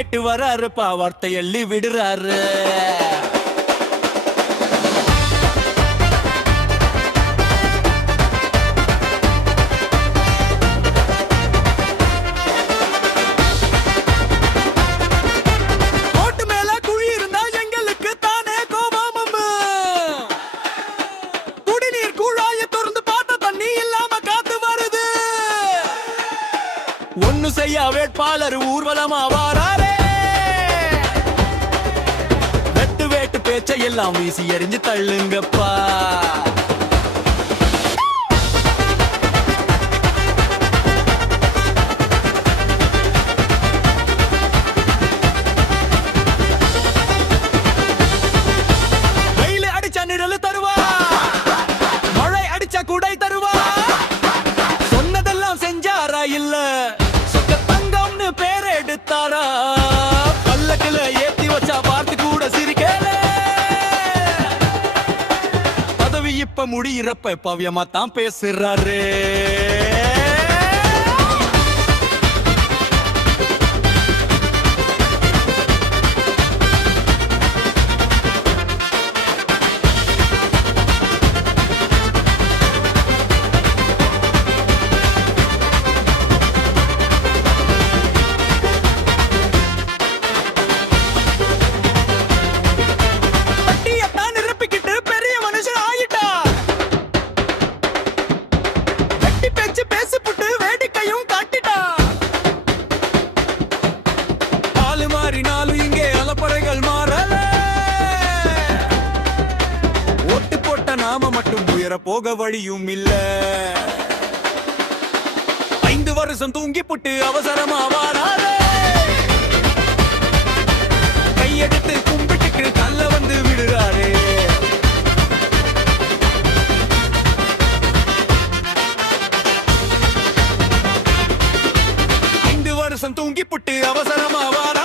கேட்டு வராருப்பா, வார்த்தை எள்ளி விடுறாரு. கோட்டு மேல குழி இருந்தா எங்களுக்கு தானே கோபம். குடிநீர் குழாய திறந்து பார்த்த தண்ணி இல்லாம காத்து வருது. ஒன்னு செய்ய வேட்பாளர் ஊர்வலமா வாராரே. வெட்டு வேட்டு பேச்சை எல்லாம் வீசி எறிஞ்சு தள்ளுங்கப்பா. வெயில் அடிச்சா நிழல் தருவா, மழை அடிச்சா குடை தருவா. சொன்னதெல்லாம் செஞ்சாரா இல்ல சொக்க தங்கம்னு பேர் எடுத்தாரா? பல்லக்குல ஏத்தி வச்சா பார்த்து கூட சிரிக்கல. பதவி இப்ப முடியிறப்ப பவ்யமா தான் பேசுறாரு. பட்டியத்தான் நிரப்பிக்கிட்டு பெரிய மனுஷன் ஆயிட்டா. வெட்டி பேச்சு பேசிப்புட்டு வேடிக்கையும் காட்டிட்டா. ஆளு மாறினாலும் இங்கே அலப்பறைகள் மாறல. ஓட்டு போட்ட நாம மட்டும் உயர போக வழியும் இல்ல. 5 வருஷம் தூங்கி புட்டு அவசரமா வாராரே. கையெடுத்து கும்பிட்டுக்கு தள்ள வந்து விடுறாரு. ஐந்து வருஷம் தூங்கி புட்டு அவசரமா வார